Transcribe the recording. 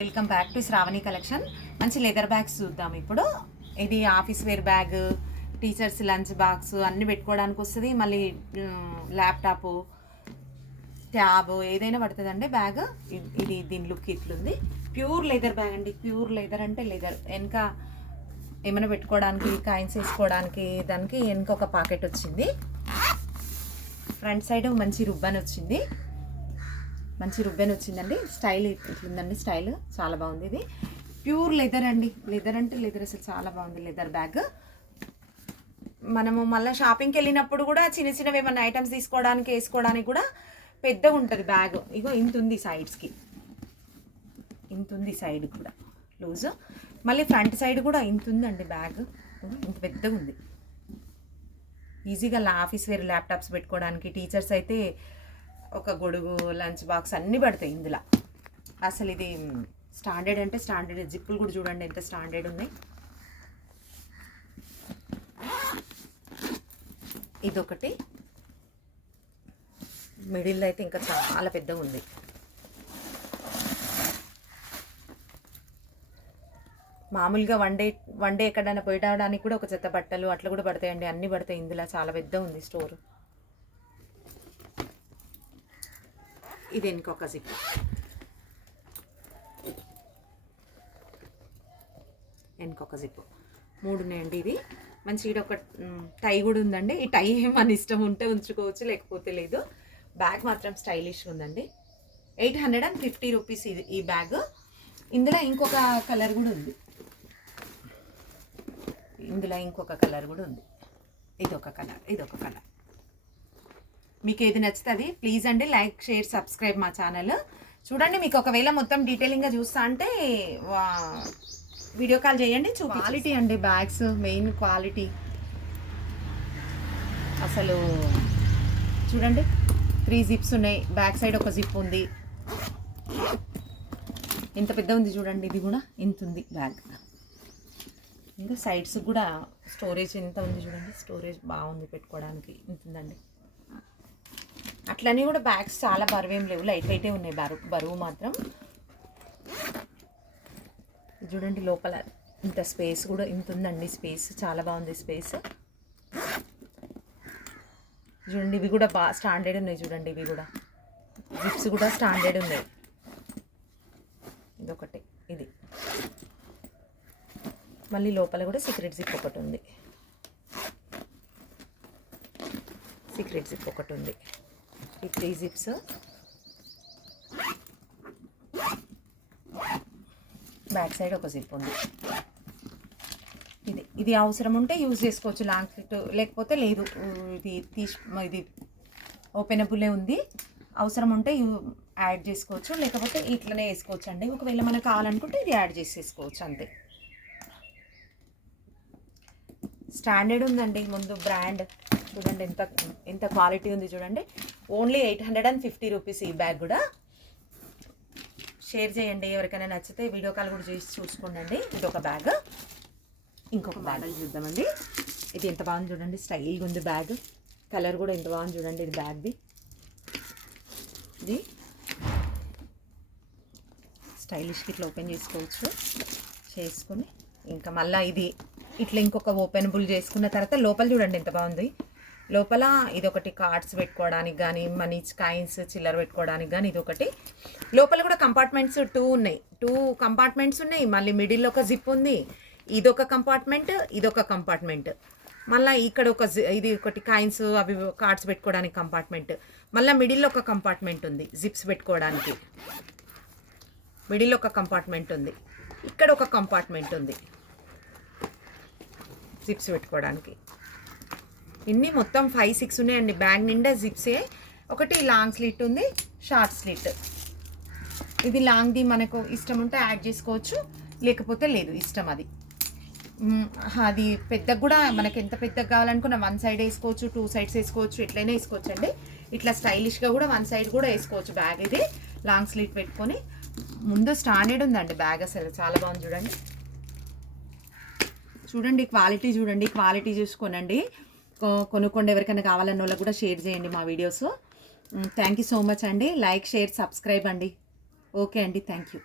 Welcome back to Shravani collection. మంచి leather bags చూద్దాం ఇప్పుడు. ఇది office wear bag, teachers lunch box అన్నీ పెట్టుకోవడానికి వస్తుంది. మళ్ళీ ల్యాప్టాప్, ట్యాబ్ ఏదైనా పడుతుందండి బ్యాగ్. ఇది దీని లుక్ ఇట్లుంది. ప్యూర్ లెదర్ బ్యాగ్ అండి. ప్యూర్ లెదర్ అంటే లెదర్. వెనక ఏమైనా పెట్టుకోవడానికి, కాయిన్స్ వేసుకోవడానికి, దానికి వెనక ఒక పాకెట్ వచ్చింది. ఫ్రంట్ సైడ్ మంచి రుబ్బన్ వచ్చింది. వచ్చిందండి. స్టైల్ ఇట్లుందండి. స్టైల్ చాలా బాగుంది. ఇది ప్యూర్ లెదర్ అండి. లెదర్ అంటే లెదర్, అసలు చాలా బాగుంది లెదర్ బ్యాగ్. మనము మళ్ళీ షాపింగ్కి వెళ్ళినప్పుడు కూడా చిన్న చిన్నవి ఏమన్నా ఐటమ్స్ తీసుకోవడానికి వేసుకోవడానికి కూడా పెద్దగా ఉంటుంది బ్యాగ్. ఇగో ఇంత ఉంది సైడ్స్కి, ఇంత ఉంది సైడ్ కూడా లూజ్. మళ్ళీ ఫ్రంట్ సైడ్ కూడా ఇంత ఉందండి బ్యాగ్. ఇంత పెద్దగా ఉంది. ఈజీగా ఆఫీస్ వేర్ ల్యాప్టాప్స్ పెట్టుకోవడానికి, టీచర్స్ అయితే ఒక గొడుగు, లంచ్ బాక్స్ అన్నీ పడతాయి ఇందులో. అసలు ఇది స్టాండర్డ్ అంటే స్టాండర్డ్. జిప్పులు కూడా చూడండి ఎంత స్టాండర్డ్ ఉన్నాయి. ఇదొకటి మిడిల్ అయితే ఇంకా చాలా పెద్దగా ఉంది. మామూలుగా వన్ డే ఎక్కడైనా పోయడానికి కూడా ఒక జత బట్టలు అట్లా కూడా పడతాయండి. అన్నీ పడతాయి ఇందులో. చాలా పెద్ద ఉంది స్టోర్. ఇది ఇంకొక జిప్. మూడు ఉన్నాయండి. ఇది మంచి ఒక టై కూడా ఉందండి. ఈ టై మన ఇష్టం ఉంటే ఉంచుకోవచ్చు, లేకపోతే లేదు. బ్యాగ్ మాత్రం స్టైలిష్గా ఉందండి. 850 రూపీస్ ఇది ఈ బ్యాగ్. ఇందులో ఇంకొక కలర్ కూడా ఉంది. ఇదొక కలర్. మీకు ఏది నచ్చుతుంది ప్లీజ్ అండి లైక్, షేర్, సబ్స్క్రైబ్ మా ఛానల్. చూడండి, మీకు ఒకవేళ మొత్తం డీటెయిలింగ్గా చూస్తా అంటే వీడియో కాల్ చేయండి. క్వాలిటీ అండి బ్యాగ్స్, మెయిన్ క్వాలిటీ. అసలు చూడండి, 3 జిప్స్ ఉన్నాయి. బ్యాక్ సైడ్ ఒక జిప్ ఉంది. ఇంత పెద్ద ఉంది చూడండి. ఇది కూడా ఇంత ఉంది బ్యాగ్. ఇంకా సైడ్స్ కూడా స్టోరేజ్ ఎంత ఉంది చూడండి. స్టోరేజ్ బాగుంది పెట్టుకోవడానికి. ఇంత ఉందండి. అట్లనే కూడా బ్యాగ్స్ చాలా బరువేం లేవు, లైట్ వెయిటే ఉన్నాయి. బరువు మాత్రం చూడండి. లోపల ఇంత స్పేస్ కూడా ఇంత ఉందండి. స్పేస్ చాలా బాగుంది. స్పేస్ చూడండి. ఇవి కూడా బాగా స్టాండర్డ్ ఉన్నాయి చూడండి. ఇవి కూడా జిప్స్ కూడా స్టాండర్డ్ ఉన్నాయి. ఇదొకటి. ఇది మళ్ళీ లోపల కూడా సీక్రెట్ జిప్ ఒకటి ఉంది. ఈ 3 జిప్స్. బ్యాక్ సైడ్ ఒక జిప్ ఉంది. ఇది అవసరం ఉంటే యూజ్ చేసుకోవచ్చు లాంగ్ ఫిట్, లేకపోతే లేదు. ఇది ఓపెనబులే ఉంది. అవసరం ఉంటే యాడ్ చేసుకోవచ్చు, లేకపోతే ఇట్లనే వేసుకోవచ్చు అండి. ఒకవేళ మనకు కావాలనుకుంటే ఇది యాడ్ చేసేసుకోవచ్చు అంతే. స్టాండర్డ్ ఉందండి. ముందు బ్రాండ్ చూడండి ఎంత క్వాలిటీ ఉంది చూడండి. ఓన్లీ 850 రూపీస్ ఈ బ్యాగ్ కూడా. షేర్ చేయండి. ఎవరికైనా నచ్చితే వీడియో కాల్ కూడా చేసి చూసుకోండి. ఇదొక బ్యాగ్. ఇంకొక మోడల్ చూద్దామండి. ఇది ఎంత బాగుంది చూడండి. స్టైల్గా ఉంది బ్యాగ్. కలర్ కూడా ఎంత బాగుంది చూడండి. ఇది బ్యాగ్ది. ఇది స్టైలిష్గా ఇట్లా ఓపెన్ చేసుకొని ఇంకా మళ్ళీ ఇది ఇట్లా ఇంకొక ఓపెనబుల్ చేసుకున్న తర్వాత లోపల చూడండి ఎంత బాగుంది. లోపల ఇదొకటి కార్డ్స్ పెట్టుకోవడానికి కానీ, మనీ, కాయిన్స్, చిల్లర పెట్టుకోవడానికి కానీ ఇదొకటి. లోపల కూడా కంపార్ట్మెంట్స్ 2 ఉన్నాయి. 2 కంపార్ట్మెంట్స్ ఉన్నాయి. మళ్ళీ మిడిల్లో ఒక జిప్ ఉంది. ఇదొక కంపార్ట్మెంట్. మళ్ళీ ఇక్కడ ఇది ఒకటి కాయిన్స్, అవి కార్డ్స్ పెట్టుకోవడానికి కంపార్ట్మెంట్. మళ్ళీ మిడిల్లో ఒక కంపార్ట్మెంట్ ఉంది జిప్స్ పెట్టుకోవడానికి. మిడిల్లో ఒక కంపార్ట్మెంట్ ఉంది. ఇక్కడ ఒక కంపార్ట్మెంట్ ఉంది జిప్స్ పెట్టుకోవడానికి. ఇన్ని మొత్తం 5-6 ఉన్నాయండి. బ్యాగ్ నిండా జిప్సే. ఒకటి లాంగ్ స్లిట్ ఉంది, షార్ట్ స్లిట్. ఇది లాంగ్ది మనకు ఇష్టం ఉంటే యాడ్ చేసుకోవచ్చు, లేకపోతే లేదు. ఇష్టం అది పెద్దగా కూడా మనకి ఎంత పెద్దగా కావాలనుకున్న 1 సైడ్ వేసుకోవచ్చు, 2 సైడ్స్ వేసుకోవచ్చు, ఎట్లయినా వేసుకోవచ్చు అండి. ఇట్లా స్టైలిష్గా కూడా 1 సైడ్ కూడా వేసుకోవచ్చు బ్యాగ్. ఇది లాంగ్ స్లిట్ పెట్టుకొని ముందు స్టాండర్డ్ ఉందండి బ్యాగ్. అసలు చాలా బాగుంది చూడండి. క్వాలిటీ చూసుకోనండి. కొనుక్కోండి. ఎవరికైనా కావాలన్న వాళ్ళకి కూడా షేర్ చేయండి మా videos. Thank you so much అండి. లైక్, షేర్, సబ్స్క్రైబ్ అండి. ఓకే అండి, థ్యాంక్ యూ.